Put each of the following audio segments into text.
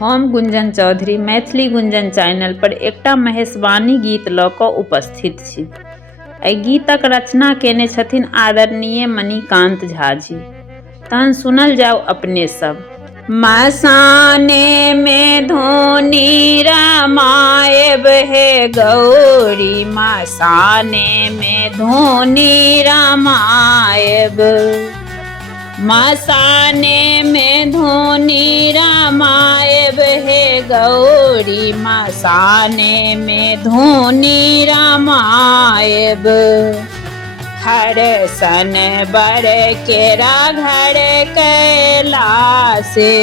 हम गुंजन चौधरी मैथिली गुंजन चैनल पर एकटा महेशवाणी गीत लऽ कऽ उपस्थित छी। एहि गीतक रचना केने छथिन आदरणीय मणिकांत झा जी। तहन सुनल जाओ अपने सब। मसाने में धोनी रामायब हे गौरी, मसाने में धोनी रामायब, मसाने में धोनी रामायब हे गौरी, मसाने में धोनी रामायब। हर सन बर केरा घर कैलासे,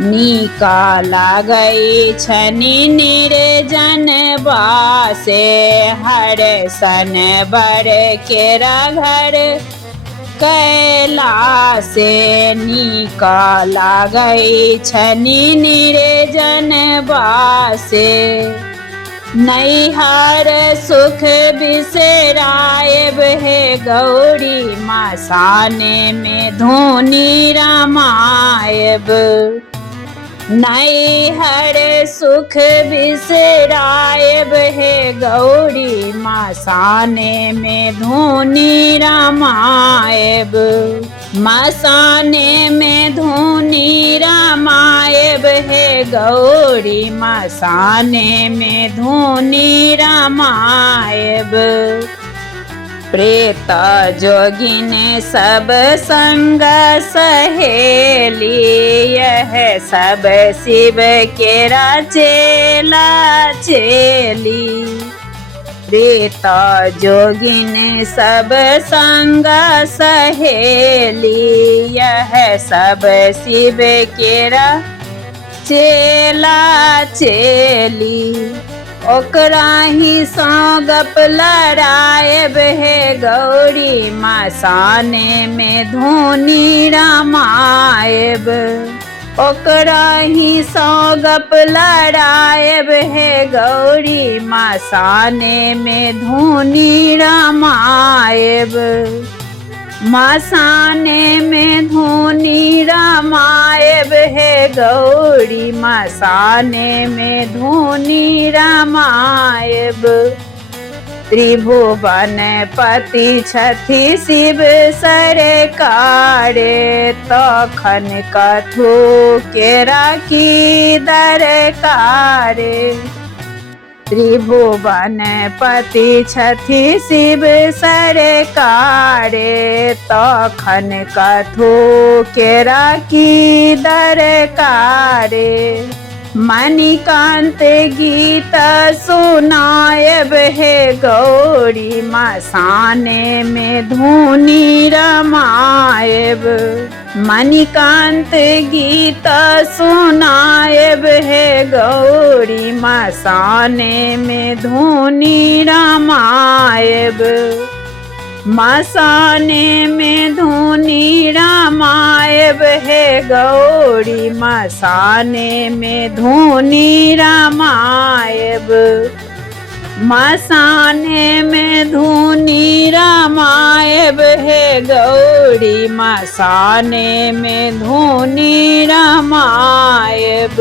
नीका लागै छनि निर्जन बासे। हर सन बर केरा घर कैलासे, नीका लागै छनि निर्जन बासे। नैहर सुख बिसरायब हे गौरी, मसाने में धोनी रामायब। नैहर सुख बिसरायब हे गौरी, मसाने में धोनी रामायब। मसाने में धोनी रामायब हे गौरी, मसाने में धोनी रामायब। प्रेत जोगिन सब संग सहेली, यह सब शिव केरा चेला चेली। प्रेत जोगिन सब संग सहेली, यह सब शिव केरा चेला चेली। ओकरा ही सौ गप लड़ायब हे गौरी, मसाने में धोनी रामायब। ओकरा ही सौ गप लड़ायब हे गौरी, मसाने में धोनी रामायब। मसाने में धोनी रामायब हे गौरी, मसाने में धोनी रामायब। त्रिभुवन पति छथि शिव सरकार, तखन कथु केरा की दरकार। त्रिभुवन पति छथि शिव सरकार, तखन कथु केरा की दरकार। मणिकांत गीत सुनायब हे गौरी, मसाने में धोनी रामायब। मणिकांत गीत सुनायब हे गौरी, मसाने में धोनी रामायब। मसाने में धोनी रामायब हे गौरी, मसाने में धोनी रामायब। मसाने में धोनी रामायब हे गौरी, मसाने में धोनी रामायब।